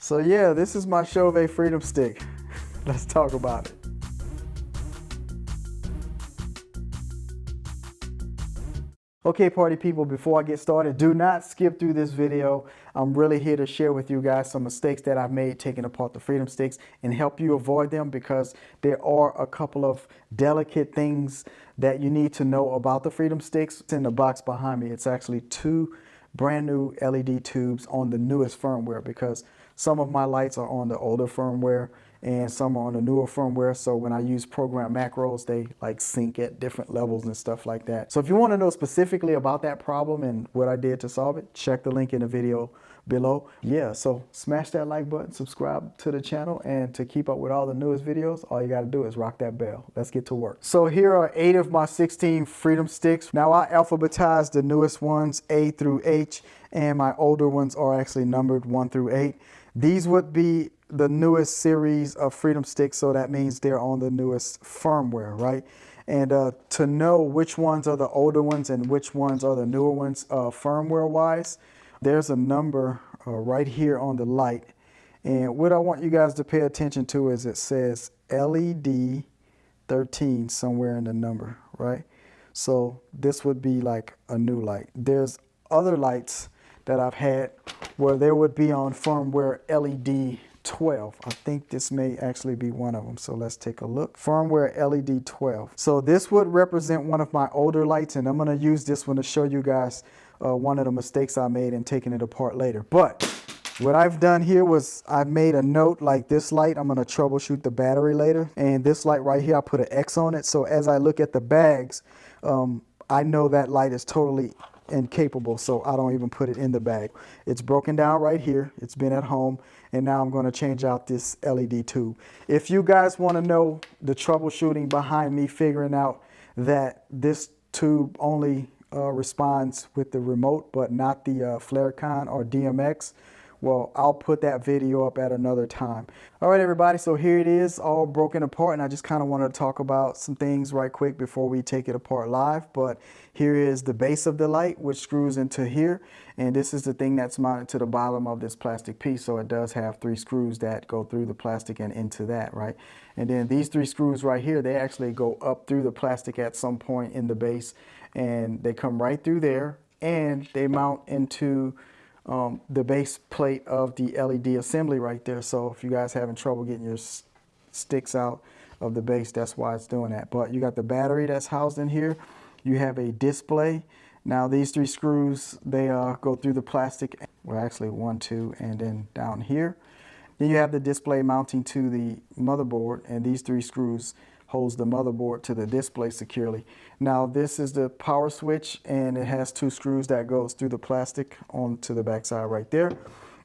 So yeah, this is my Chauvet Freedom Stick. Let's talk about it. Okay, party people, before I get started, do not skip through this video. I'm really here to share with you guys some mistakes that I've made taking apart the Freedom Sticks and help you avoid them, because there are a couple of delicate things that you need to know about the Freedom Sticks. It's in the box behind me. It's actually two brand new LED tubes on the newest firmware, because some of my lights are on the older firmware and some are on the newer firmware. So when I use program macros, they like sync at different levels and stuff like that. So if you want to know specifically about that problem and what I did to solve it, check the link in the video below. Yeah, so smash that like button, subscribe to the channel, and to keep up with all the newest videos, all you got to do is rock that bell. Let's get to work. So here are 8 of my 16 Freedom Sticks. Now I alphabetized the newest ones A through H, and my older ones are actually numbered 1 through 8. These would be the newest series of Freedom Sticks, so that means they're on the newest firmware, right? And to know which ones are the older ones and which ones are the newer ones firmware wise, there's a number right here on the light. And what I want you guys to pay attention to is it says LED 13 somewhere in the number, right? So this would be like a new light. There's other lights that I've had where there would be on firmware LED 12. I think this may actually be one of them. So let's take a look. Firmware LED 12. So this would represent one of my older lights, and I'm going to use this one to show you guys one of the mistakes I made in taking it apart later. But what I've done here was I've made a note like this light. I'm going to troubleshoot the battery later. And this light right here, I put an X on it. So as I look at the bags, I know that light is totally incapable, so I don't even put it in the bag. It's broken down right here. It's been at home, and now I'm going to change out this LED tube. If you guys want to know the troubleshooting behind me figuring out that this tube only responds with the remote but not the Flarecon or DMX, well, I'll put that video up at another time. All right, everybody, so here it is all broken apart, and I just kind of wanted to talk about some things right quick before we take it apart live. But here is the base of the light, which screws into here, and this is the thing that's mounted to the bottom of this plastic piece. So it does have 3 screws that go through the plastic and into that, right? And then these 3 screws right here, they actually go up through the plastic at some point in the base, and they come right through there, and they mount into the base plate of the LED assembly right there. So if you guys having trouble getting your sticks out of the base, that's why it's doing that. But you got the battery that's housed in here. You have a display. Now these 3 screws, they go through the plastic. Well, actually 1, 2, and then down here. Then you have the display mounting to the motherboard, and these 3 screws holds the motherboard to the display securely. Now this is the power switch, and it has 2 screws that goes through the plastic onto the backside right there.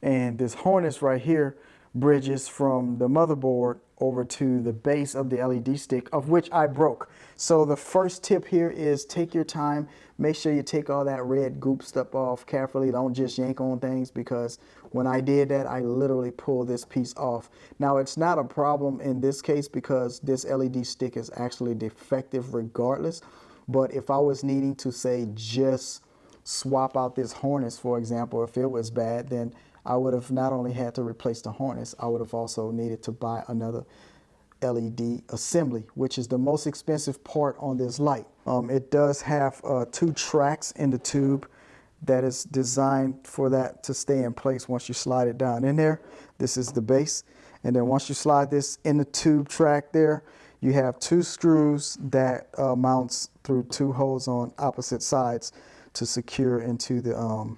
And this harness right here bridges from the motherboard over to the base of the LED stick, of which I broke. So the first tip here is take your time. Make sure you take all that red goop stuff off carefully. Don't just yank on things, because when I did that, I literally pulled this piece off. Now it's not a problem in this case because this LED stick is actually defective regardless. But if I was needing to say just swap out this harness, for example, if it was bad, then I would have not only had to replace the harness, I would have also needed to buy another LED assembly, which is the most expensive part on this light. It does have 2 tracks in the tube that is designed for that to stay in place once you slide it down in there. This is the base. And then once you slide this in the tube track there, you have 2 screws that mounts through 2 holes on opposite sides to secure into the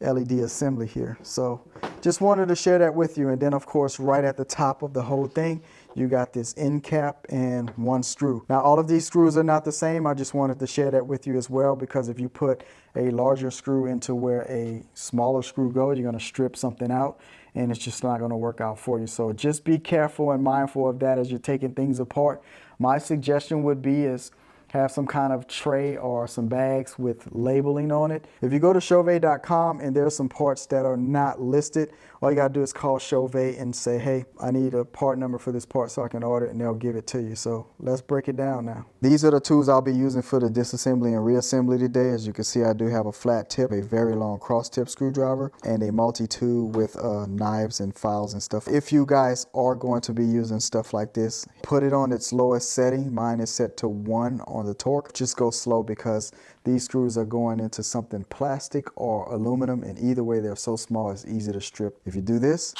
LED assembly here. So just wanted to share that with you. And then of course, right at the top of the whole thing, you got this end cap and 1 screw. Now all of these screws are not the same. I just wanted to share that with you as well, because if you put a larger screw into where a smaller screw goes, you're going to strip something out, and it's just not going to work out for you. So just be careful and mindful of that as you're taking things apart. My suggestion would be is have some kind of tray or some bags with labeling on it. If you go to Chauvet.com and there's some parts that are not listed, all you gotta do is call Chauvet and say, hey, I need a part number for this part so I can order it, and they'll give it to you. So let's break it down now. These are the tools I'll be using for the disassembly and reassembly today. As you can see, I do have a flat tip, a very long cross tip screwdriver, and a multi-tool with knives and files and stuff. If you guys are going to be using stuff like this, put it on its lowest setting. Mine is set to 1 on the torque. Just go slow because these screws are going into something plastic or aluminum, and either way they're so small it's easy to strip. If you do this,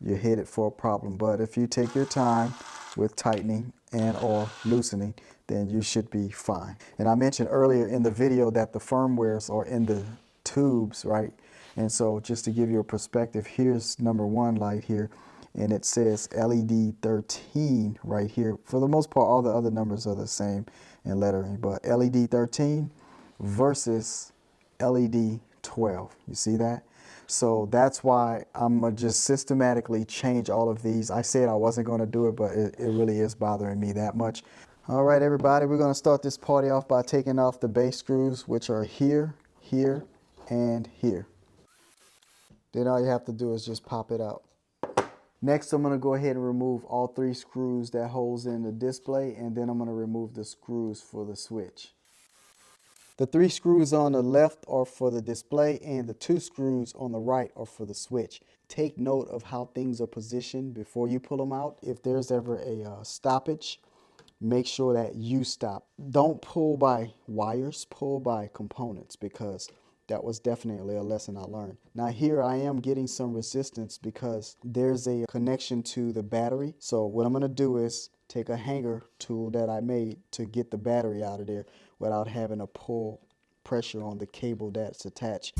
you're headed for a problem. But if you take your time with tightening and or loosening, then you should be fine. And I mentioned earlier in the video that the firmwares are in the tubes, right? And so just to give you a perspective, here's number 1 light here, and it says LED 13 right here. For the most part, all the other numbers are the same in lettering, but LED 13 versus LED 12. You see that? So that's why I'm gonna just systematically change all of these. I said I wasn't gonna do it, but it really is bothering me that much. All right, everybody, we're gonna start this party off by taking off the base screws, which are here, here, and here. Then all you have to do is just pop it out. Next, I'm gonna go ahead and remove all 3 screws that holds in the display, and then I'm gonna remove the screws for the switch. The 3 screws on the left are for the display, and the 2 screws on the right are for the switch. Take note of how things are positioned before you pull them out. If there's ever a stoppage, make sure that you stop. Don't pull by wires, pull by components, because that was definitely a lesson I learned. Now here I am getting some resistance because there's a connection to the battery. So what I'm gonna do is take a hanger tool that I made to get the battery out of there without having to pull pressure on the cable that's attached.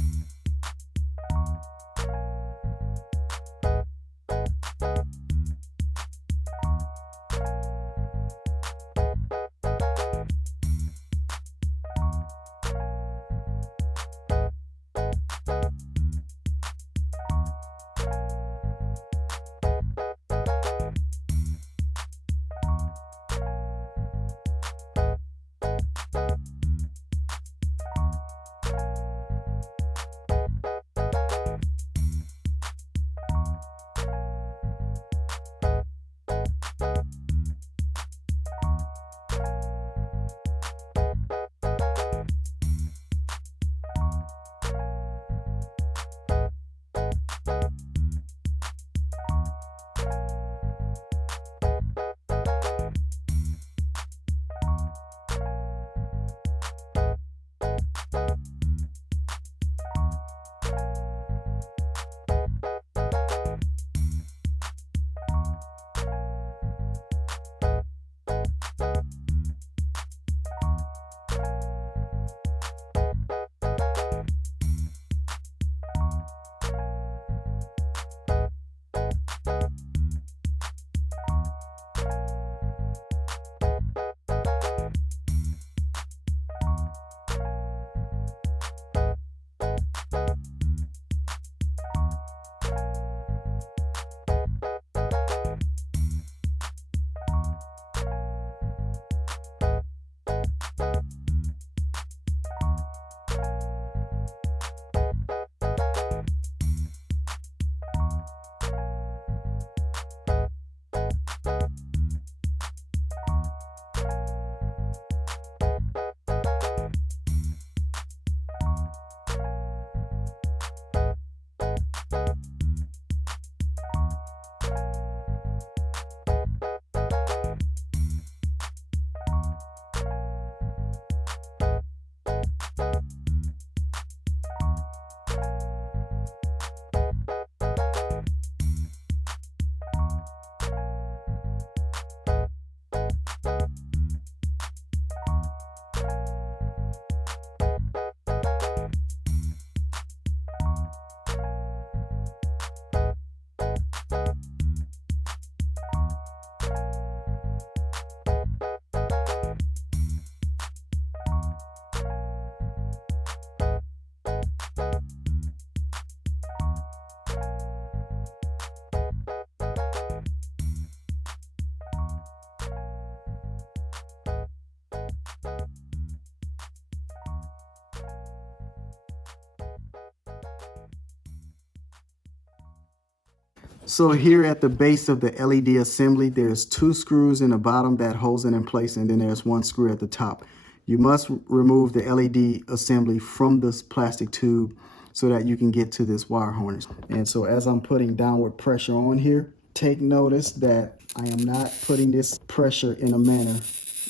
So here at the base of the LED assembly, there's 2 screws in the bottom that holds it in place, and then there's 1 screw at the top. You must remove the LED assembly from this plastic tube so that you can get to this wire harness. And so as I'm putting downward pressure on here, take notice that I am not putting this pressure in a manner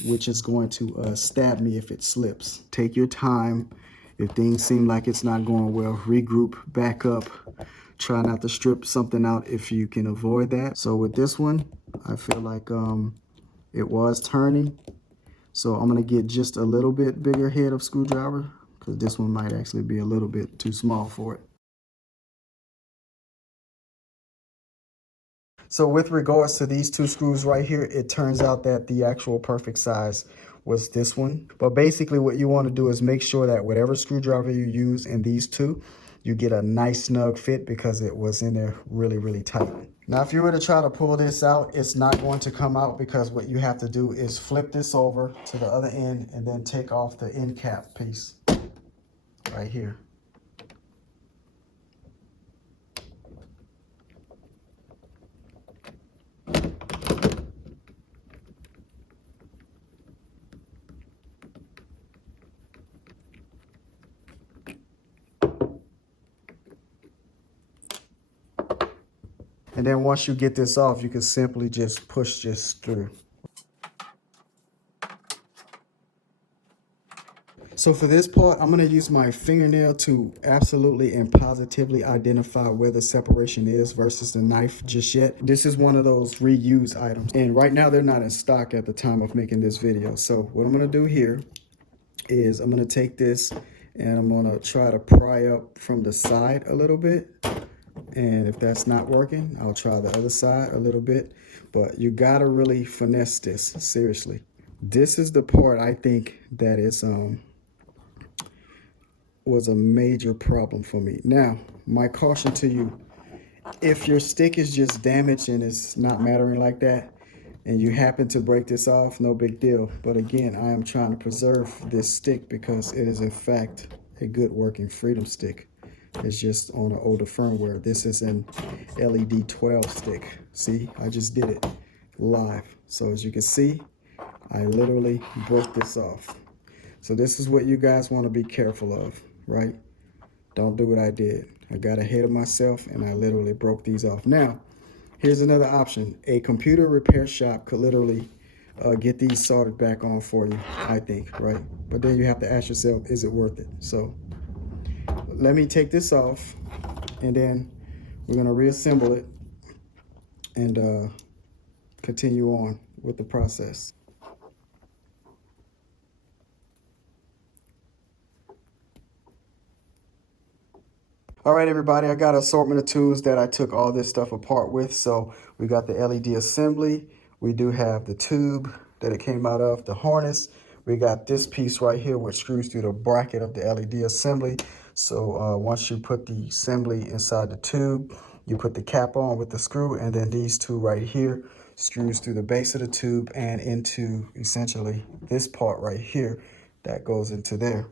which is going to stab me if it slips. Take your time. If things seem like it's not going well, regroup, back up. Try not to strip something out if you can avoid that. So with this one, I feel like it was turning. So I'm gonna get just a little bit bigger head of screwdriver because this one might actually be a little bit too small for it. So with regards to these 2 screws right here, it turns out that the actual perfect size was this one. But basically what you want to do is make sure that whatever screwdriver you use in these 2, you get a nice snug fit because it was in there really, really tight. Now, if you were to try to pull this out, it's not going to come out because what you have to do is flip this over to the other end and then take off the end cap piece right here. And then once you get this off, you can simply just push this through. So for this part, I'm going to use my fingernail to absolutely and positively identify where the separation is versus the knife just yet. This is one of those reuse items. And right now they're not in stock at the time of making this video. So what I'm going to do here is I'm going to take this and I'm going to try to pry up from the side a little bit. And if that's not working, I'll try the other side a little bit. But you got to really finesse this, seriously. This is the part I think that is was a major problem for me. Now, my caution to you, if your stick is just damaged and it's not mattering like that, and you happen to break this off, no big deal. But again, I am trying to preserve this stick because it is in fact a good working Freedom stick. It's just on an older firmware. This is an LED 12 stick. See, I just did it live. So as you can see, I literally broke this off. So this is what you guys want to be careful of, right? Don't do what I did. I got ahead of myself and I literally broke these off. Now, here's another option. A computer repair shop could literally get these soldered back on for you, I think, right? But then you have to ask yourself, is it worth it? So let me take this off and then we're going to reassemble it and continue on with the process. All right, everybody, I got an assortment of tools that I took all this stuff apart with. So we got the LED assembly. We do have the tube that it came out of, the harness. We got this piece right here which screws through the bracket of the LED assembly. So once you put the assembly inside the tube, you put the cap on with the screw, and then these 2 right here screws through the base of the tube and into essentially this part right here that goes into there.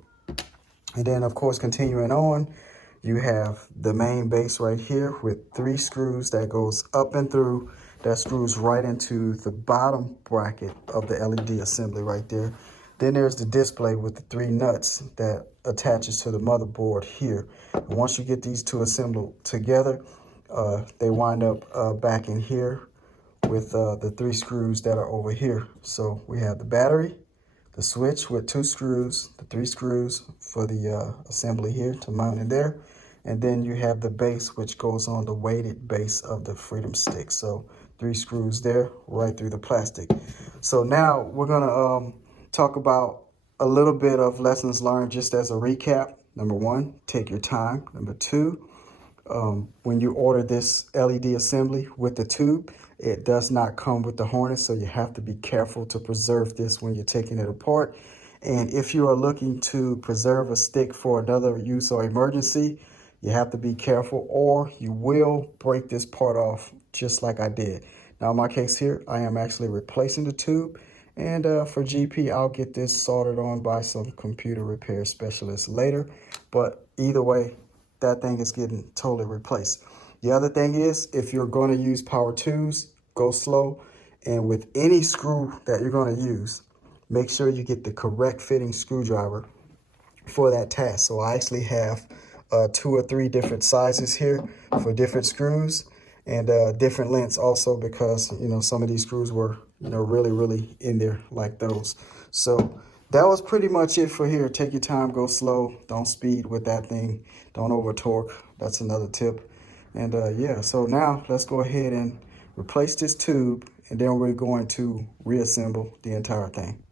And then of course, continuing on, you have the main base right here with 3 screws that goes up and through, that screws right into the bottom bracket of the LED assembly right there. Then there's the display with the 3 nuts that attaches to the motherboard here. And once you get these 2 assembled together, they wind up back in here with the 3 screws that are over here. So we have the battery, the switch with 2 screws, the 3 screws for the assembly here to mount in there. And then you have the base, which goes on the weighted base of the Freedom stick. So 3 screws there, right through the plastic. So now we're gonna talk about a little bit of lessons learned just as a recap. Number 1, take your time. Number 2, when you order this LED assembly with the tube, it does not come with the harness, so you have to be careful to preserve this when you're taking it apart. And if you are looking to preserve a stick for another use or emergency, you have to be careful or you will break this part off just like I did. Now in my case here, I am actually replacing the tube, and for GP, I'll get this soldered on by some computer repair specialists later. But either way, that thing is getting totally replaced. The other thing is, if you're going to use power tools, go slow. And with any screw that you're going to use, make sure you get the correct fitting screwdriver for that task. So I actually have 2 or 3 different sizes here for different screws, and different lengths also, because you know some of these screws were really in there like those. So that was pretty much it for here. Take your time, go slow, don't speed with that thing, don't over torque. That's another tip. And yeah, so now let's go ahead and replace this tube, and then we're going to reassemble the entire thing.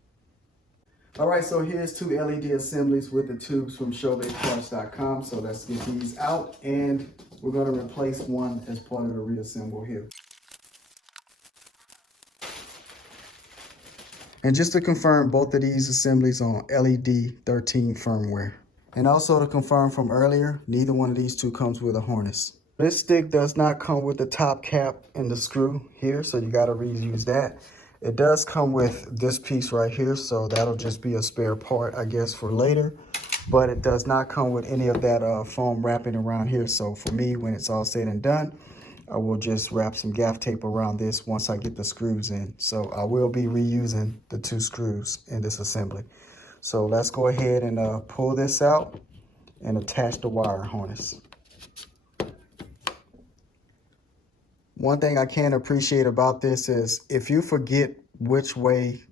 All right, so here's 2 LED assemblies with the tubes from ShowBayParts.com. So let's get these out, and we're going to replace one as part of the reassemble here. And just to confirm, both of these assemblies on LED 13 firmware. And also to confirm from earlier, neither one of these two comes with a harness. This stick does not come with the top cap and the screw here, so you got to reuse that. It does come with this piece right here, so that'll just be a spare part, I guess, for later. But it does not come with any of that foam wrapping around here. So for me, when it's all said and done, I will just wrap some gaff tape around this once I get the screws in. So I will be reusing the 2 screws in this assembly. So let's go ahead and pull this out and attach the wire harness. One thing I can appreciate about this is if you forget which way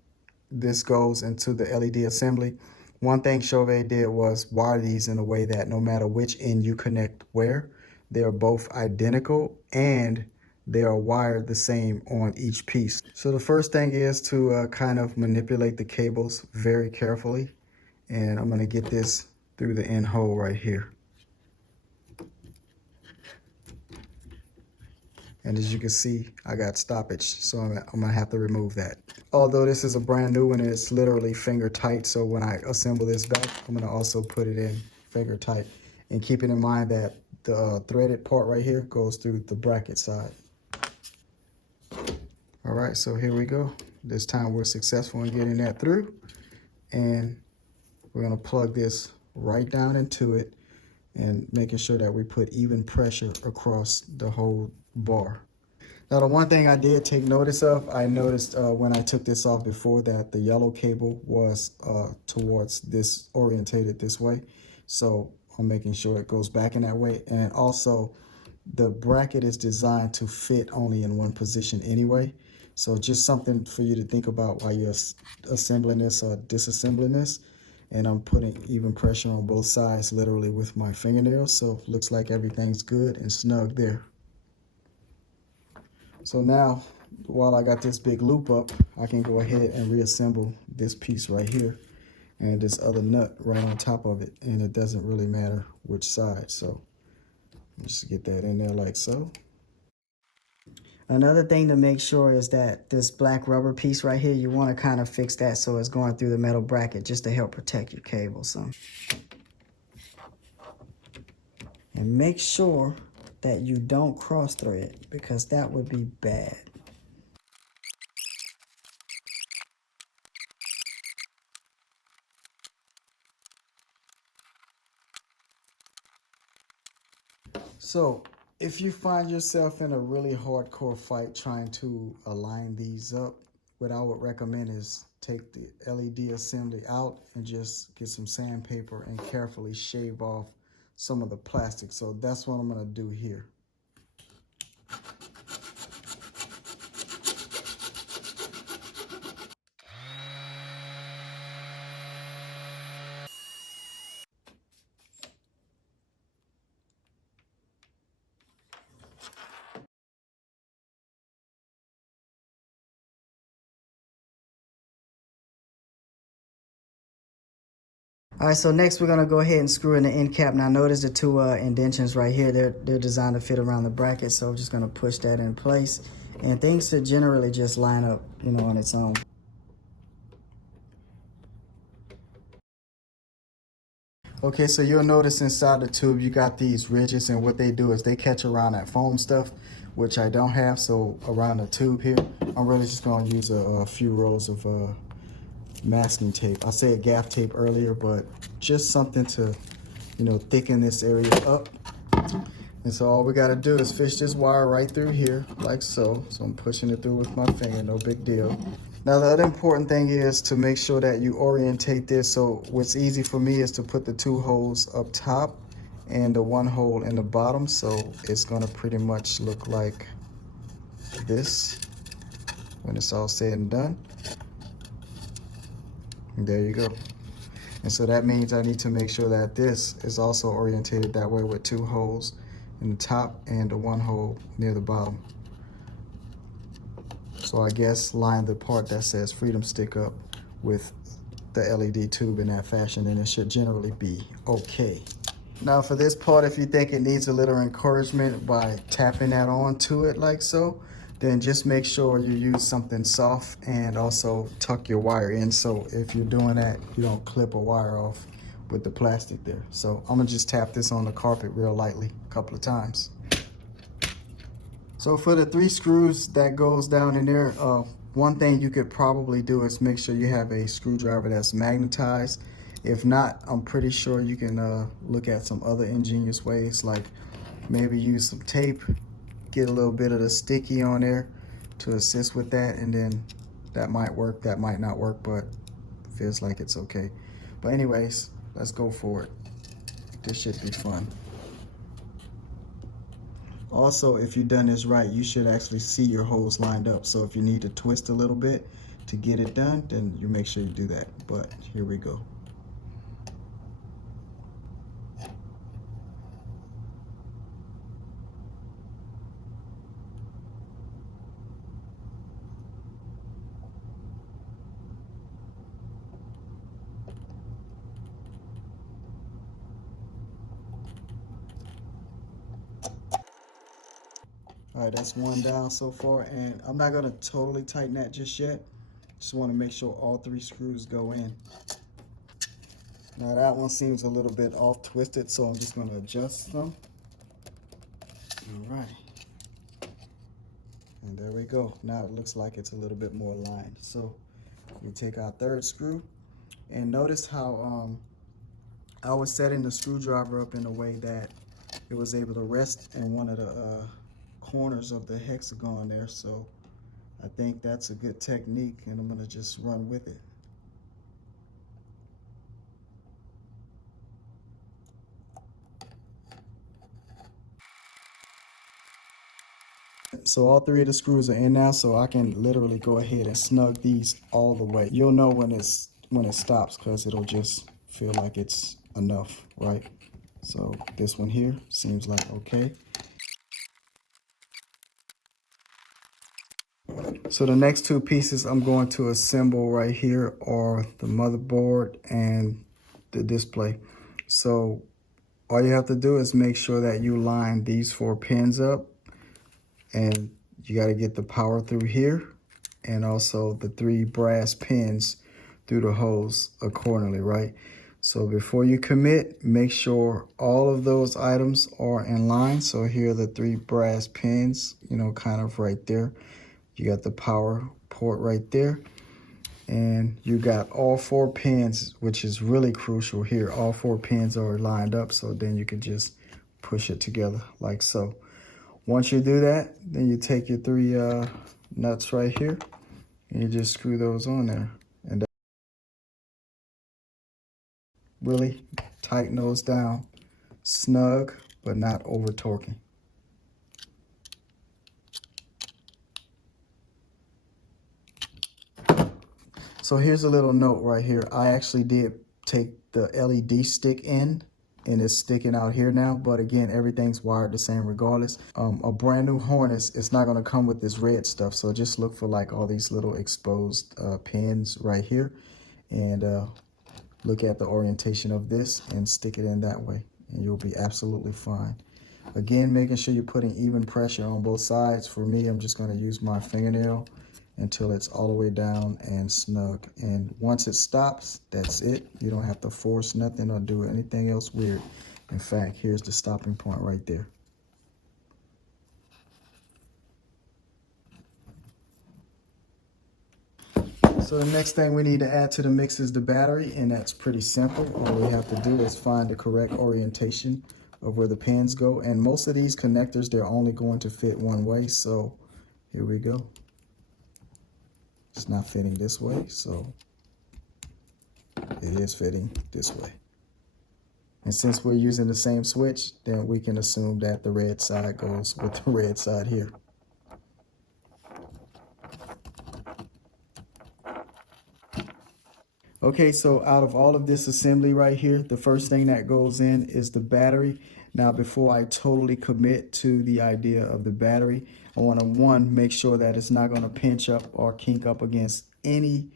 this goes into the LED assembly, one thing Chauvet did was wire these in a way that no matter which end you connect where, they're both identical and they are wired the same on each piece. So the first thing is to kind of manipulate the cables very carefully. And I'm going to get this through the end hole right here. And as you can see, I got stoppage, so I'm gonna have to remove that. Although this is a brand new one, it's literally finger tight, so when I assemble this back, I'm gonna also put it in finger tight. And keeping in mind that the threaded part right here goes through the bracket side. All right, so here we go. This time we're successful in getting that through. And we're gonna plug this right down into it and making sure that we put even pressure across the whole bar. Now, the one thing I did take notice of, I noticed when I took this off before that the yellow cable was towards this, orientated this way. So I'm making sure it goes back in that way. And also the bracket is designed to fit only in one position anyway. So just something for you to think about while you're assembling this or disassembling this. And I'm putting even pressure on both sides, literally with my fingernails. So looks like everything's good and snug there. So now, while I got this big loop up, I can go ahead and reassemble this piece right here and this other nut right on top of it. And it doesn't really matter which side. So just get that in there like so. Another thing to make sure is that this black rubber piece right here, you want to kind of fix that so it's going through the metal bracket just to help protect your cable some. And make sure that you don't cross thread, because that would be bad. So if you find yourself in a really hardcore fight trying to align these up, what I would recommend is take the LED assembly out and just get some sandpaper and carefully shave off some of the plastic. So that's what I'm going to do here. All right, so next we're gonna go ahead and screw in the end cap. Now notice the 2 indentions right here, they're designed to fit around the bracket, so I'm just gonna push that in place. And things should generally just line up, you know, on its own. Okay, so you'll notice inside the tube you got these ridges, and what they do is they catch around that foam stuff, which I don't have. So around the tube here, I'm really just gonna use a few rolls of masking tape. I said gaff tape earlier, but just something to, you know, thicken this area up. And so all we got to do is fish this wire right through here like so. So I'm pushing it through with my finger, no big deal. Now the other important thing is to make sure that you orientate this. So what's easy for me is to put the 2 holes up top and the 1 hole in the bottom. So it's going to pretty much look like this when it's all said and done. And there you go. And so that means I need to make sure that this is also orientated that way with 2 holes in the top and the 1 hole near the bottom. So I guess line the part that says Freedom Stick up with the LED tube in that fashion, and it should generally be okay. Now for this part, if you think it needs a little encouragement by tapping that onto it like so, then just make sure you use something soft and also tuck your wire in. So if you're doing that, you don't clip a wire off with the plastic there. So I'm gonna just tap this on the carpet real lightly a couple of times. So for the 3 screws that goes down in there, one thing you could probably do is make sure you have a screwdriver that's magnetized. If not, I'm pretty sure you can look at some other ingenious ways, like maybe use some tape, get a little bit of the sticky on there to assist with that, and then that might work, that might not work, but feels like it's okay. But anyways, let's go for it. This should be fun. Also, if you've done this right, you should actually see your holes lined up. So if you need to twist a little bit to get it done, then you make sure you do that. But here we go. All right, that's 1 down so far, and I'm not gonna totally tighten that just yet. Just wanna make sure all 3 screws go in. Now that one seems a little bit off twisted, so I'm just gonna adjust them. All right. And there we go. Now it looks like it's a little bit more aligned. So we take our 3rd screw, and notice how I was setting the screwdriver up in a way that it was able to rest in one of the corners of the hexagon there. So I think that's a good technique, and I'm gonna just run with it. So all 3 of the screws are in now, so I can literally go ahead and snug these all the way. You'll know when it stops, because it'll just feel like it's enough, right? So this one here seems like okay. So the next 2 pieces I'm going to assemble right here are the motherboard and the display. So all you have to do is make sure that you line these 4 pins up, and you got to get the power through here, and also the 3 brass pins through the holes accordingly, right? So before you commit, make sure all of those items are in line. So here are the 3 brass pins, you know, kind of right there. You got the power port right there, and you got all 4 pins, which is really crucial here. All 4 pins are lined up, so then you can just push it together like so. Once you do that, then you take your 3 nuts right here, and you just screw those on there. And really tighten those down, snug, but not over torquing. So here's a little note right here. I actually did take the LED stick in, and it's sticking out here now, but again, everything's wired the same regardless. A brand new harness, it's not gonna come with this red stuff, so just look for like all these little exposed pins right here, and look at the orientation of this and stick it in that way, and you'll be absolutely fine. Again, making sure you're putting even pressure on both sides. For me, I'm just gonna use my fingernail until it's all the way down and snug. And once it stops, that's it. You don't have to force nothing or do anything else weird. In fact, here's the stopping point right there. So the next thing we need to add to the mix is the battery, and that's pretty simple. All we have to do is find the correct orientation of where the pins go. And most of these connectors, they're only going to fit one way. So here we go. It's not fitting this way, so it is fitting this way. And since we're using the same switch, then we can assume that the red side goes with the red side here. Okay, so out of all of this assembly right here, the first thing that goes in is the battery. Now, before I totally commit to the idea of the battery, I want to, one, make sure that it's not going to pinch up or kink up against any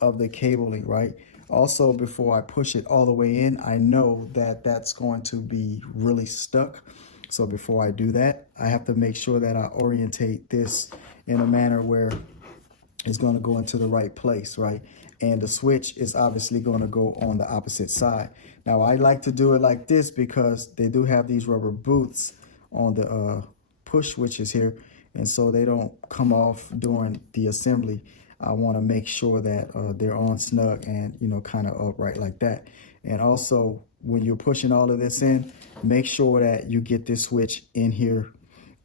of the cabling, right? Also, before I push it all the way in, I know that that's going to be really stuck. So before I do that, I have to make sure that I orientate this in a manner where it's going to go into the right place, right? And the switch is obviously going to go on the opposite side. Now, I like to do it like this because they do have these rubber boots on the push switches here, and so they don't come off during the assembly. I want to make sure that they're on snug and, you know, kind of upright like that. And also, when you're pushing all of this in, make sure that you get this switch in here,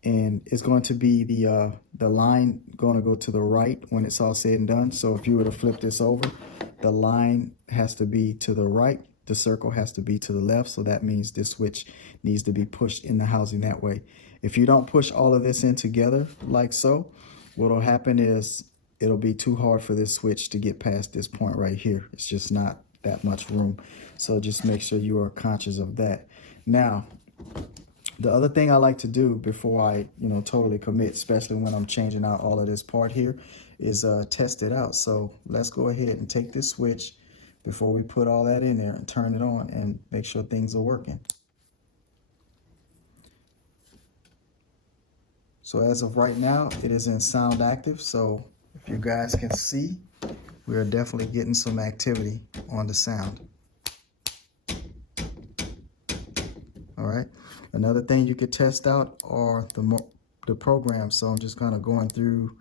and it's going to be the line going to go to the right when it's all said and done. So if you were to flip this over, the line has to be to the right, the circle has to be to the left. So that means this switch needs to be pushed in the housing that way. If you don't push all of this in together like so, what'll happen is it'll be too hard for this switch to get past this point right here. It's just not that much room. So just make sure you are conscious of that. Now, the other thing I like to do before I, you know, totally commit, especially when I'm changing out all of this part here, is test it out. So let's go ahead and take this switch before we put all that in there and turn it on and make sure things are working. So as of right now, it is in sound active. So if you guys can see, we are definitely getting some activity on the sound. All right. Another thing you could test out are the programs. So I'm just kind of going through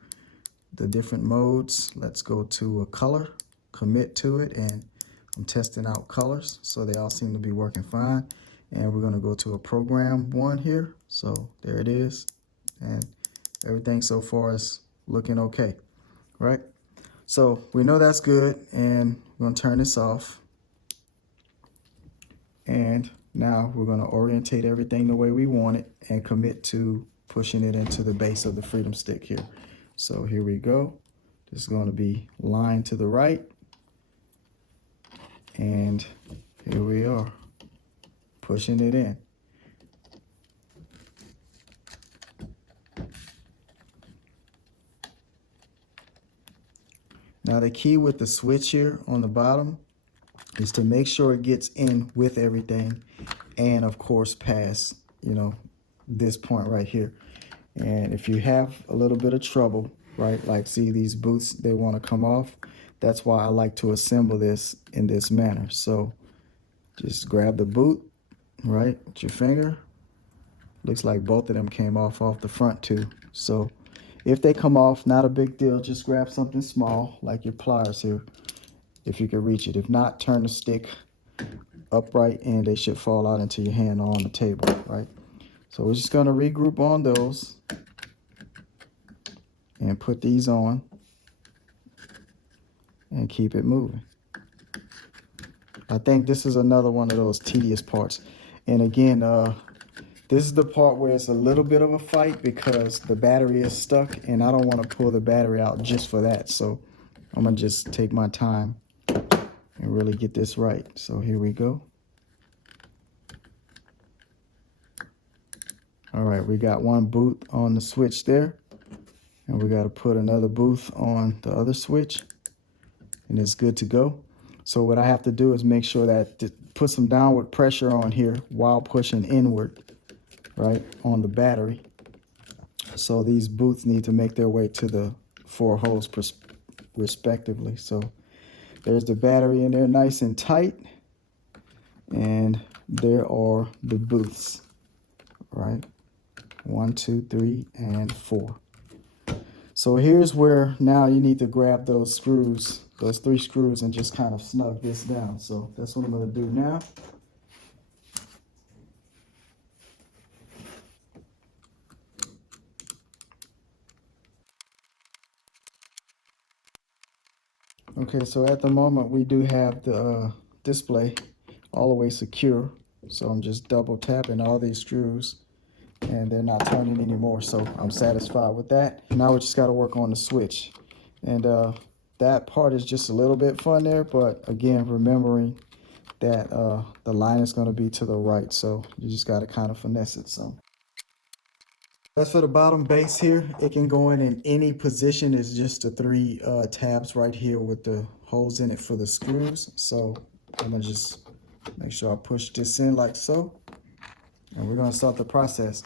the different modes. Let's go to a color, commit to it, and I'm testing out colors. So they all seem to be working fine. And we're going to go to a program one here. So there it is. And everything so far is looking okay, right? So we know that's good, and we're going to turn this off. And now we're going to orientate everything the way we want it and commit to pushing it into the base of the Freedom Stick here. So here we go. This is going to be lined to the right. And here we are, pushing it in. Now the key with the switch here on the bottom is to make sure it gets in with everything, and of course past, you know, this point right here. And if you have a little bit of trouble, right, like see these boots, they want to come off. That's why I like to assemble this in this manner. So just grab the boot, right, with your finger. Looks like both of them came off the front too. So if they come off, not a big deal. Just grab something small like your pliers here, if you can reach it. If not, turn the stick upright and they should fall out into your hand on the table, right? So we're just going to regroup on those and put these on and keep it moving. I think this is another one of those tedious parts. And again, this is the part where it's a little bit of a fight because the battery is stuck and I don't want to pull the battery out just for that. So I'm going to just take my time and really get this right. So here we go. All right, we got one boot on the switch there, and we got to put another boot on the other switch, and it's good to go. So what I have to do is make sure that to put some downward pressure on here while pushing inward, right, on the battery. So these boots need to make their way to the 4 holes respectively. So there's the battery in there nice and tight, and there are the boots, right? 1, 2, 3, and 4. So here's where now you need to grab those screws, those 3 screws, and just kind of snug this down. So that's what I'm going to do now. Okay, so at the moment we do have the display all the way secure. So I'm just double tapping all these screws and they're not turning anymore. So I'm satisfied with that. Now we just got to work on the switch. And that part is just a little bit fun there, but again, remembering that the line is going to be to the right. So you just got to kind of finesse it some. As for the bottom base here, it can go in any position. It's just the three tabs right here with the holes in it for the screws. So I'm gonna just make sure I push this in like so, and we're gonna start the process.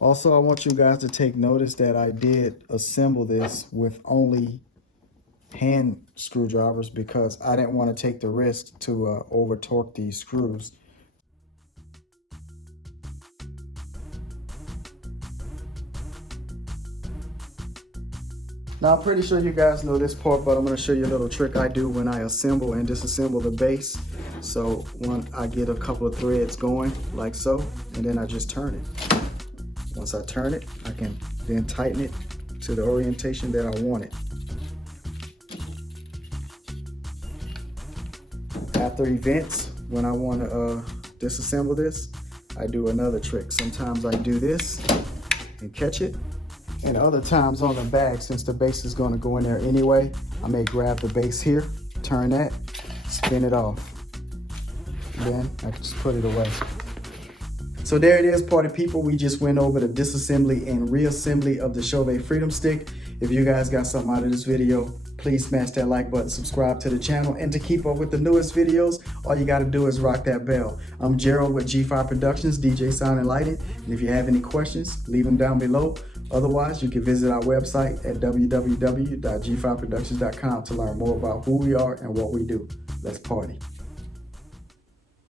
Also, I want you guys to take notice that I did assemble this with only hand screwdrivers because I didn't want to take the risk to over torque these screws. Now, I'm pretty sure you guys know this part, but I'm going to show you a little trick I do when I assemble and disassemble the base. So when I get a couple of threads going like so, and then I just turn it. Once I turn it, I can then tighten it to the orientation that I want it. After events, when I want to disassemble this, I do another trick. Sometimes I do this and catch it. And other times on the bag, since the base is going to go in there anyway, I may grab the base here, turn that, spin it off. Then I can just put it away. So there it is, party people. We just went over the disassembly and reassembly of the Your Freedom Stick. If you guys got something out of this video, please smash that like button, subscribe to the channel, and to keep up with the newest videos, all you got to do is rock that bell. I'm Gerald with G5 Productions, DJ Sound and Lighting, and if you have any questions, leave them down below. Otherwise, you can visit our website at www.g5productions.com to learn more about who we are and what we do. Let's party.